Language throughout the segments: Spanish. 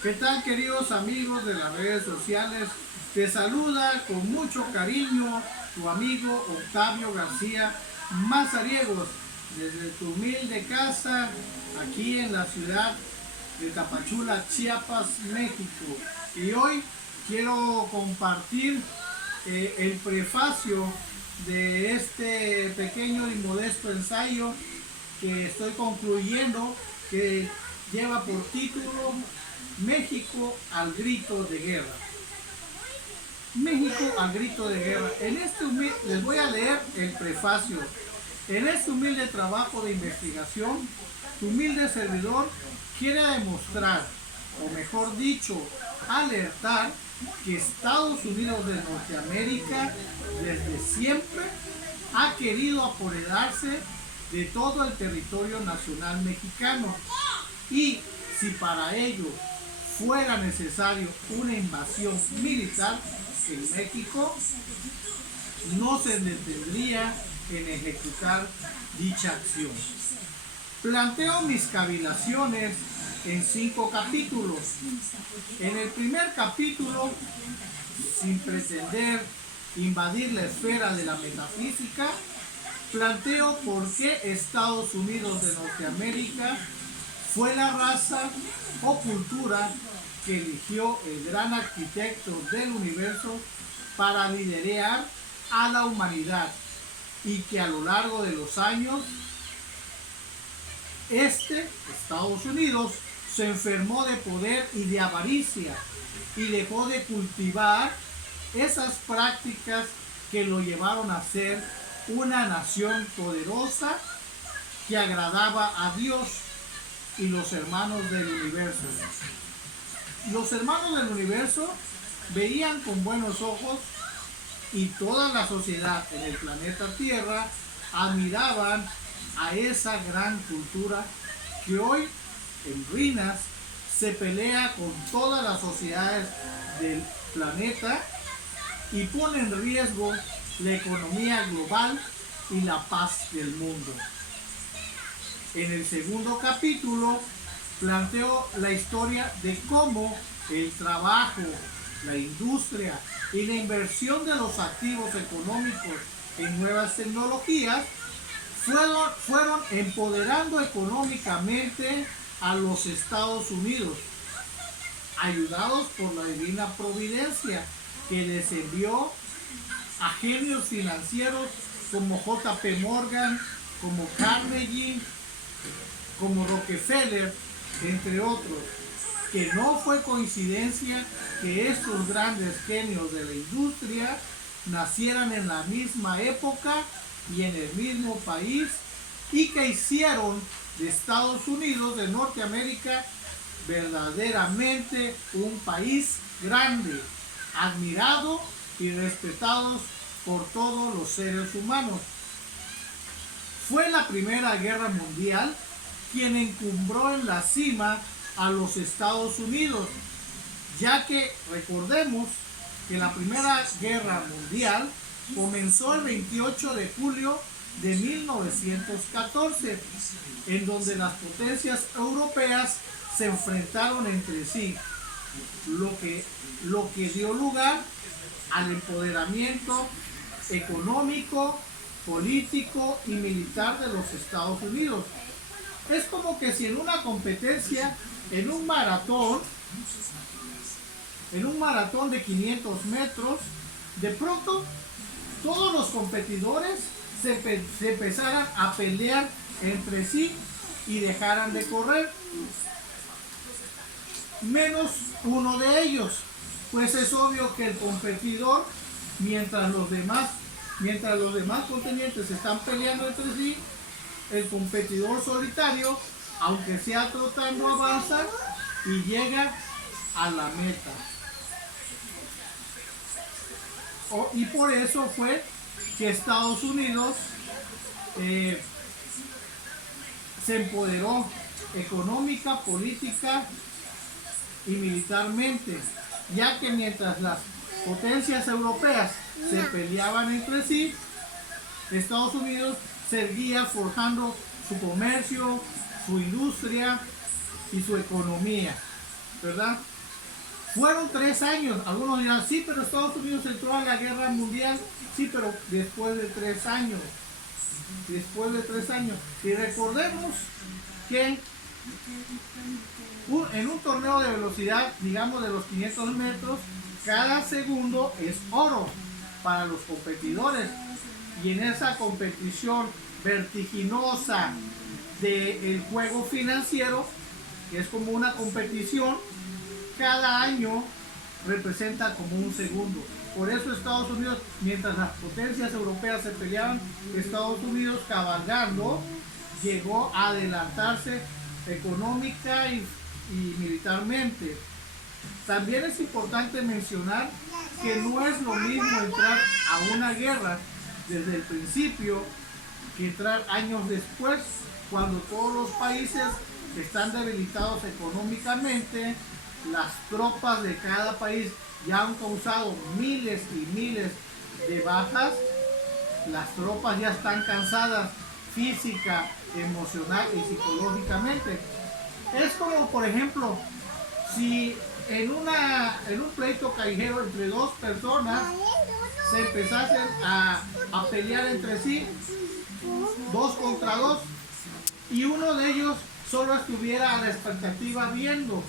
¿Qué tal, queridos amigos de las redes sociales? Te saluda con mucho cariño tu amigo Octavio García Mazariegos desde tu humilde casa aquí en la ciudad de Tapachula, Chiapas, México. Y hoy quiero compartir el prefacio de este pequeño y modesto ensayo que estoy concluyendo, que lleva por título México al grito de guerra. México al grito de guerra. Les voy a leer el prefacio. En este humilde trabajo de investigación, tu humilde servidor quiere demostrar, o mejor dicho, alertar, que Estados Unidos de Norteamérica desde siempre ha querido apoderarse de todo el territorio nacional mexicano, y si para ello fuera necesario una invasión militar en México, no se detendría en ejecutar dicha acción. Planteo mis cavilaciones en 5 capítulos. En el primer capítulo, sin pretender invadir la esfera de la metafísica, planteo por qué Estados Unidos de Norteamérica fue la raza o cultura que eligió el gran arquitecto del universo para liderar a la humanidad, y que a lo largo de los años Estados Unidos, se enfermó de poder y de avaricia y dejó de cultivar esas prácticas que lo llevaron a ser una nación poderosa que agradaba a Dios y los hermanos del universo. Los hermanos del universo veían con buenos ojos, y toda la sociedad en el planeta Tierra admiraban a esa gran cultura que hoy en ruinas se pelea con todas las sociedades del planeta y pone en riesgo la economía global y la paz del mundo. En el segundo capítulo planteo la historia de cómo el trabajo, la industria y la inversión de los activos económicos en nuevas tecnologías fueron empoderando económicamente a los Estados Unidos, ayudados por la divina providencia que les envió a genios financieros como J.P. Morgan, como Carnegie, como Rockefeller, entre otros, que no fue coincidencia que estos grandes genios de la industria nacieran en la misma época y en el mismo país, y que hicieron de Estados Unidos de Norteamérica verdaderamente un país grande, admirado y respetado por todos los seres humanos. Fue la Primera Guerra Mundial quien encumbró en la cima a los Estados Unidos, ya que recordemos que la Primera Guerra Mundial comenzó el 28 de julio de 1914, en donde las potencias europeas se enfrentaron entre sí, lo que dio lugar al empoderamiento económico, político y militar de los Estados Unidos. Es como que si en una competencia, en un maratón de 500 metros, de pronto todos los competidores se empezaran a pelear entre sí y dejaran de correr, menos uno de ellos. Pues es obvio que el competidor, mientras los demás contendientes están peleando entre sí, el competidor solitario, aunque sea trotando, avanza y llega a la meta. Y por eso fue que Estados Unidos se empoderó económica, política y militarmente, ya que mientras las potencias europeas se peleaban entre sí, Estados Unidos seguía forjando su comercio, su industria y su economía. ¿verdad? Fueron 3 años. Algunos dirán, sí, pero Estados Unidos entró a la guerra mundial. Sí, pero después de 3 años. Después de 3 años. Y recordemos que en un torneo de velocidad, digamos de los 500 metros, cada segundo es oro para los competidores. Y en esa competición vertiginosa del juego financiero, que es como una competición, cada año representa como un segundo. Por eso Estados Unidos, mientras las potencias europeas se peleaban, Estados Unidos cabalgando llegó a adelantarse económica y militarmente. También es importante mencionar que no es lo mismo entrar a una guerra desde el principio que entrar años después, cuando todos los países están debilitados económicamente. Las tropas de cada país ya han causado miles y miles de bajas. Las tropas ya están cansadas física, emocional y psicológicamente. Es como, por ejemplo, si en un pleito callejero entre dos personas se empezasen a pelear entre sí, 2 contra 2, y uno de ellos solo estuviera a la expectativa viendo.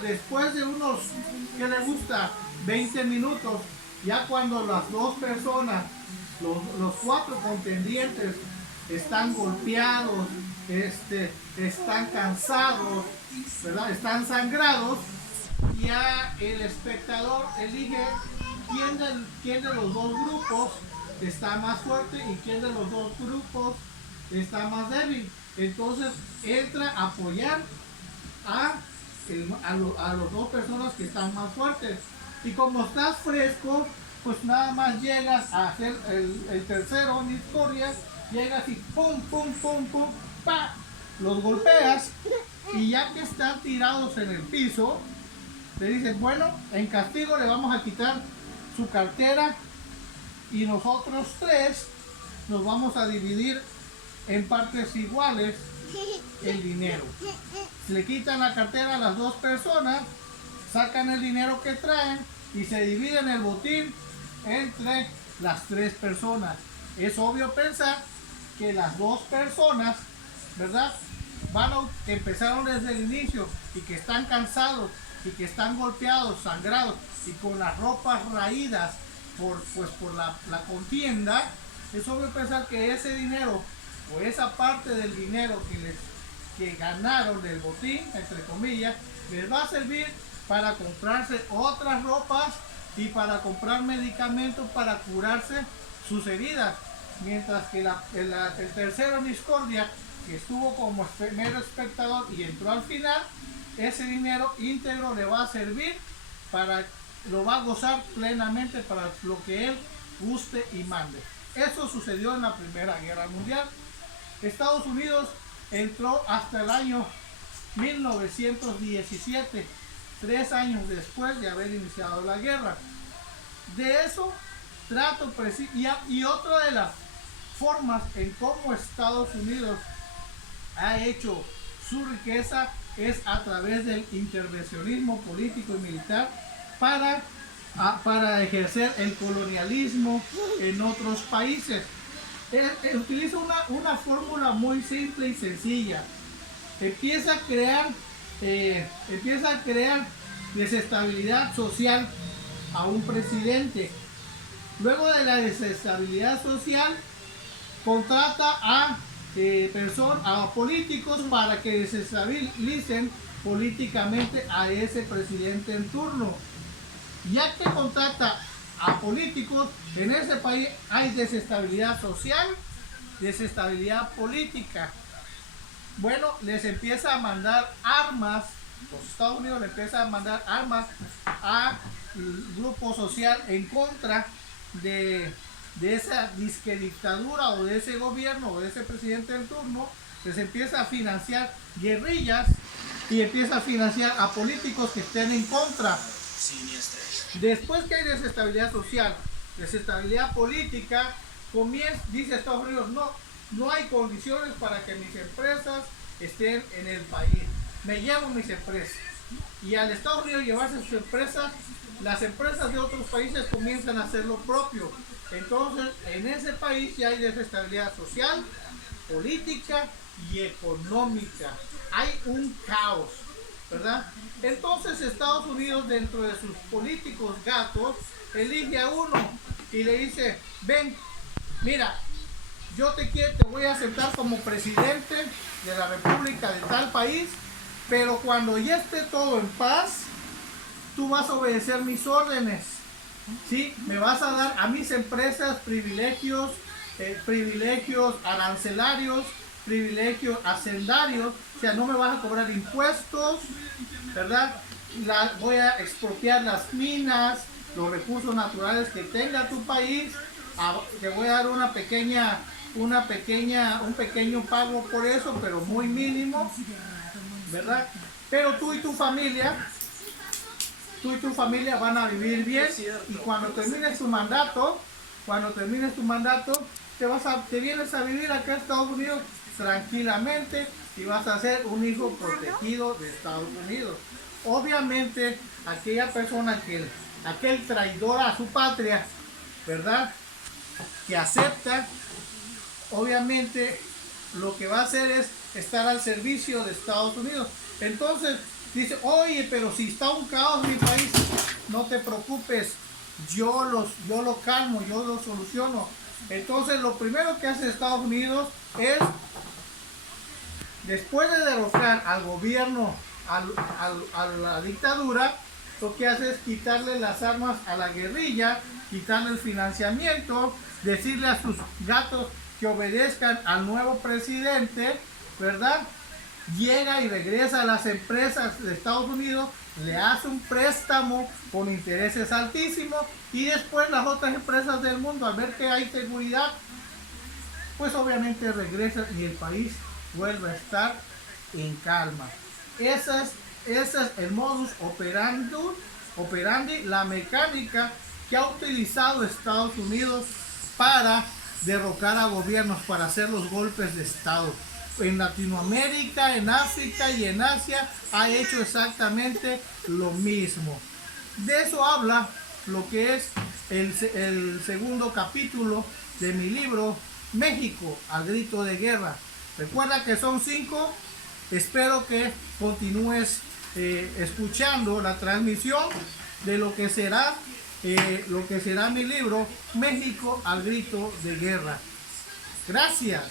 Después de unos, ¿qué le gusta? 20 minutos, ya cuando las dos personas, los 4 contendientes, están golpeados, están cansados, ¿verdad? Están sangrados, ya el espectador elige quién de los dos grupos está más fuerte y quién de los dos grupos está más débil. Entonces entra a apoyar a las 2 personas que están más fuertes. Y como estás fresco, pues nada más llegas a hacer el tercero en historia, llegas y pum, pum, pum, pum, pa, los golpeas, y ya que están tirados en el piso, te dicen, bueno, en castigo le vamos a quitar su cartera y nosotros 3 nos vamos a dividir en partes iguales el dinero. Se le quitan la cartera a las 2 personas, sacan el dinero que traen y se dividen el botín entre las 3 personas. Es obvio pensar que las 2 personas, ¿verdad?, que empezaron desde el inicio y que están cansados y que están golpeados, sangrados y con las ropas raídas por la contienda. Es obvio pensar que ese dinero o esa parte del dinero que ganaron del botín, entre comillas, les va a servir para comprarse otras ropas y para comprar medicamentos para curarse sus heridas. Mientras que el tercero en discordia, que estuvo como mero espectador y entró al final, ese dinero íntegro le va a servir lo va a gozar plenamente para lo que él guste y mande. Eso sucedió en la Primera Guerra Mundial. Estados Unidos entró hasta el año 1917, 3 años después de haber iniciado la guerra. De eso trato y otra de las formas en cómo Estados Unidos ha hecho su riqueza es a través del intervencionismo político y militar para ejercer el colonialismo en otros países. Utiliza una fórmula muy simple y sencilla. Empieza a crear desestabilidad social a un presidente. Luego de la desestabilidad social, contrata a políticos para que desestabilicen políticamente a ese presidente en turno. Ya que contrata a políticos, en ese país hay desestabilidad social, desestabilidad política. Bueno, les empieza a mandar armas, los Estados Unidos le empieza a mandar armas a grupo social en contra de esa disque dictadura o de ese gobierno o de ese presidente en turno. Les empieza a financiar guerrillas y empieza a financiar a políticos que estén en contra. Después que hay desestabilidad social, desestabilidad política, dice Estados Unidos, no hay condiciones para que mis empresas estén en el país. Me llevo mis empresas. Y al Estados Unidos llevarse sus empresas, las empresas de otros países comienzan a hacer lo propio. Entonces, en ese país ya hay desestabilidad social, política y económica. Hay un caos, ¿verdad? Entonces Estados Unidos, dentro de sus políticos gatos, elige a uno y le dice, ven, mira, yo te voy a aceptar como presidente de la República de tal país, pero cuando ya esté todo en paz, tú vas a obedecer mis órdenes, ¿sí? Me vas a dar a mis empresas privilegios, privilegios arancelarios, privilegios hacendarios, o sea, no me vas a cobrar impuestos, ¿verdad? Voy a expropiar las minas, los recursos naturales que tenga tu país, te voy a dar un pequeño pago por eso, pero muy mínimo, ¿verdad? Pero tú y tu familia van a vivir bien, y cuando termines tu mandato, te vienes a vivir acá a Estados Unidos tranquilamente y vas a ser un hijo protegido de Estados Unidos. Obviamente, aquella persona aquel traidor a su patria, ¿verdad?, que acepta, obviamente lo que va a hacer es estar al servicio de Estados Unidos. Entonces dice, oye, pero si está un caos en mi país, no te preocupes, yo lo calmo, yo lo soluciono. Entonces lo primero que hace Estados Unidos es, después de derrocar al gobierno, a la dictadura, lo que hace es quitarle las armas a la guerrilla, quitarle el financiamiento, decirle a sus gatos que obedezcan al nuevo presidente, ¿verdad? Llega y regresa a las empresas de Estados Unidos, le hace un préstamo con intereses altísimos, y después las otras empresas del mundo, al ver que hay seguridad, pues obviamente regresan y el país vuelve a estar en calma. Ese es el modus operandi, la mecánica que ha utilizado Estados Unidos para derrocar a gobiernos, para hacer los golpes de Estado. En Latinoamérica, en África y en Asia ha hecho exactamente lo mismo. De eso habla lo que es el segundo capítulo de mi libro, México al grito de guerra. Recuerda que son 5. Espero que continúes escuchando la transmisión de lo que será mi libro, México al grito de guerra. Gracias.